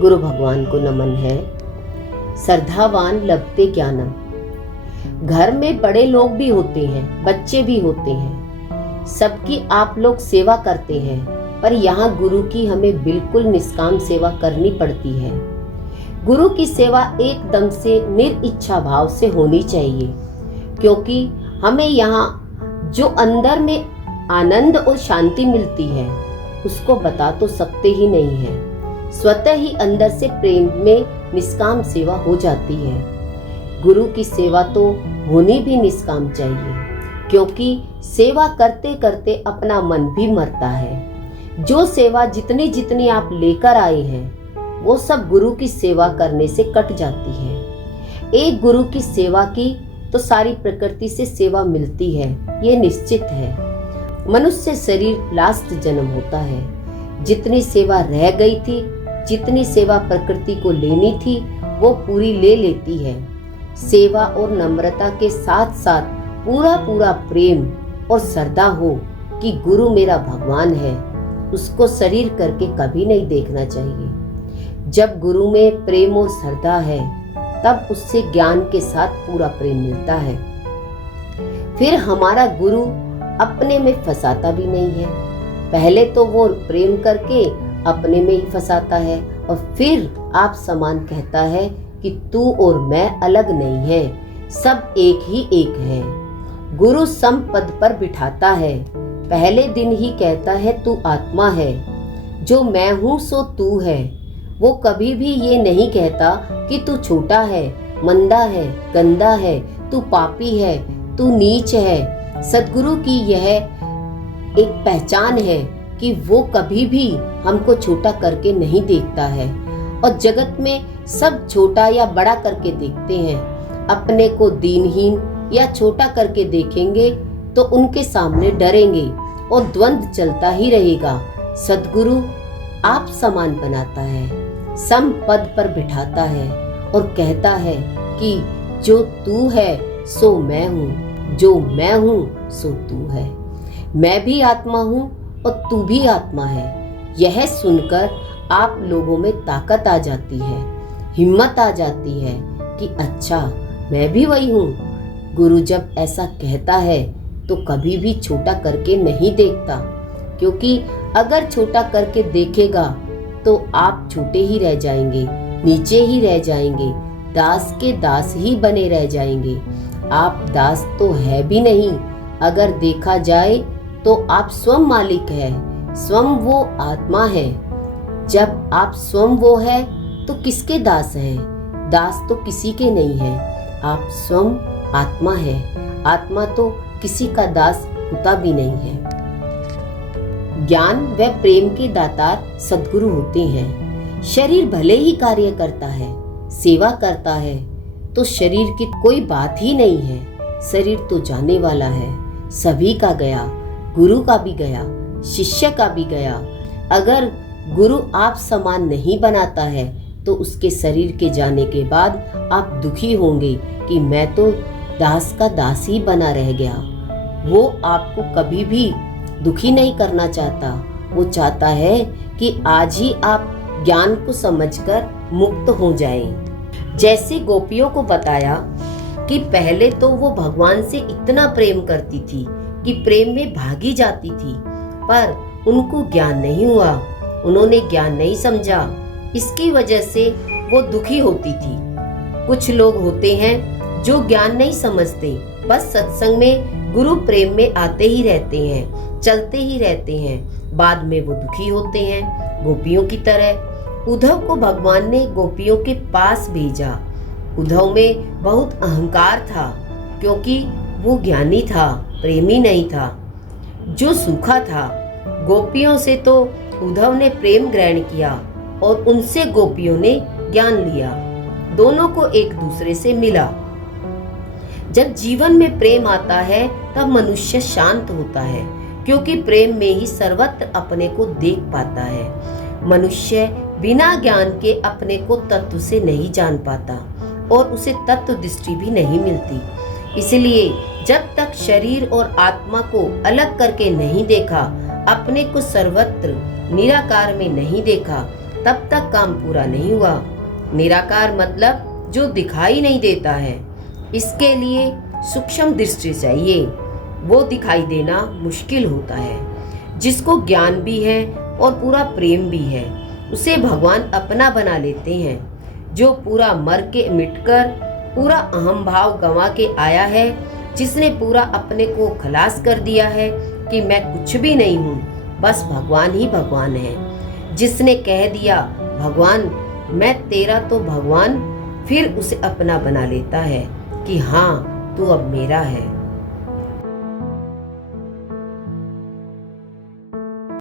गुरु भगवान को नमन है। श्रद्धावान लभते ज्ञानम। घर में बड़े लोग भी होते हैं, बच्चे भी होते हैं, सबकी आप लोग सेवा करते हैं, पर यहाँ गुरु की हमें बिल्कुल निष्काम सेवा करनी पड़ती है। गुरु की सेवा एकदम से निरिच्छा भाव से होनी चाहिए, क्योंकि हमें यहाँ जो अंदर में आनंद और शांति मिलती है उसको बता तो सकते ही नहीं है। स्वतः ही अंदर से प्रेम में निष्काम सेवा हो जाती है। गुरु की सेवा तो होनी भी निष्काम चाहिए, क्योंकि सेवा करते करते अपना मन भी मरता है। जो सेवा जितनी जितनी आप लेकर आए हैं वो सब गुरु की सेवा करने से कट जाती है। एक गुरु की सेवा की तो सारी प्रकृति से सेवा मिलती है, ये निश्चित है। मनुष्य शरीर लास्ट जन्म होता है। जितनी सेवा रह गई थी, जितनी सेवा प्रकृति को लेनी थी, वो पूरी ले लेती है। सेवा और नम्रता के साथ साथ पूरा पूरा प्रेम और श्रद्धा हो कि गुरु मेरा भगवान है, उसको शरीर करके कभी नहीं देखना चाहिए। जब गुरु में प्रेम और श्रद्धा है तब उससे ज्ञान के साथ पूरा प्रेम मिलता है। फिर हमारा गुरु अपने में फंसाता भी नहीं है। पहले तो वो प्रेम करके अपने में ही फंसाता है और फिर आप समान कहता है कि तू और मैं अलग नहीं है, सब एक ही एक है। गुरु सम पद पर बिठाता है। पहले दिन ही कहता है तू आत्मा है, जो मैं हूँ सो तू है। वो कभी भी ये नहीं कहता कि तू छोटा है, मंदा है, गंदा है, तू पापी है, तू नीच है। सद्गुरु की यह एक पहचान है कि वो कभी भी हमको छोटा करके नहीं देखता है, और जगत में सब छोटा या बड़ा करके देखते हैं। अपने को दीनहीन या छोटा करके देखेंगे तो उनके सामने डरेंगे और द्वंद्व चलता ही रहेगा। सद्गुरु आप समान बनाता है, सम पद पर बिठाता है और कहता है कि जो तू है सो मैं हूँ, जो मैं हूँ सो तू है। मैं भी आत्मा हूँ और तू भी आत्मा है। यह सुनकर आप लोगों में ताकत आ जाती है, हिम्मत आ जाती है कि अच्छा मैं भी वही हूँ। गुरु जब ऐसा कहता है तो कभी भी छोटा करके नहीं देखता, क्योंकि अगर छोटा करके देखेगा तो आप छोटे ही रह जाएंगे, नीचे ही रह जाएंगे, दास के दास ही बने रह जाएंगे। आप दास तो है भी नहीं। अगर देखा जाए तो आप स्वयं मालिक है, स्वयं वो आत्मा है। जब आप स्वयं वो है तो किसके दास हैं? दास तो किसी के नहीं है। आप स्वयं आत्मा है। आत्मा तो किसी का दास होता भी नहीं है। ज्ञान व प्रेम के दातार सद्गुरु होते हैं। शरीर भले ही कार्य करता है, सेवा करता है, तो शरीर की कोई बात ही नहीं है। शरीर तो जाने वाला है, सभी का गया, गुरु का भी गया, शिष्य का भी गया। अगर गुरु आप समान नहीं बनाता है तो उसके शरीर के जाने के बाद आप दुखी होंगे कि मैं तो दास का दास ही बना रह गया। वो आपको कभी भी दुखी नहीं करना चाहता। वो चाहता है कि आज ही आप ज्ञान को समझकर मुक्त हो जाएं। जैसे गोपियों को बताया कि पहले तो वो भगवान से इतना प्रेम करती थी कि प्रेम में भागी जाती थी, पर उनको ज्ञान नहीं हुआ, उन्होंने ज्ञान नहीं समझा। इसकी वजह से वो दुखी होती थी। कुछ लोग होते हैं जो ज्ञान नहीं समझते, बस सत्संग में गुरु प्रेम में आते ही रहते हैं, चलते ही रहते हैं, बाद में वो दुखी होते हैं। गोपियों की तरह उद्धव को भगवान ने गोपियों के पास भेजा। उद्धव में बहुत अहंकार था, क्योंकि वो ज्ञानी था, प्रेमी नहीं था, जो सूखा था। गोपियों से तो उद्धव ने प्रेम ग्रहण किया और उनसे गोपियों ने ज्ञान लिया। दोनों को एक दूसरे से मिला। जब जीवन में प्रेम आता है तब मनुष्य शांत होता है, क्योंकि प्रेम में ही सर्वत्र अपने को देख पाता है। मनुष्य बिना ज्ञान के अपने को तत्व से नहीं जान पाता और उसे तत्व दृष्टि भी नहीं मिलती। इसलिए जब तक शरीर और आत्मा को अलग करके नहीं देखा, अपने को सर्वत्र निराकार में नहीं देखा, तब तक काम पूरा नहीं हुआ। निराकार मतलब जो दिखाई नहीं देता है। इसके लिए सूक्ष्म दृष्टि चाहिए। वो दिखाई देना मुश्किल होता है। जिसको ज्ञान भी है और पूरा प्रेम भी है, उसे भगवान अपना बना लेते हैं। जो पूरा मर के मिटकर पूरा अहम भाव गंवा के आया है, जिसने पूरा अपने को खलास कर दिया है कि मैं कुछ भी नहीं हूँ, बस भगवान ही भगवान है। जिसने कह दिया भगवान मैं तेरा, तो भगवान फिर उसे अपना बना लेता है कि हाँ तू अब मेरा है।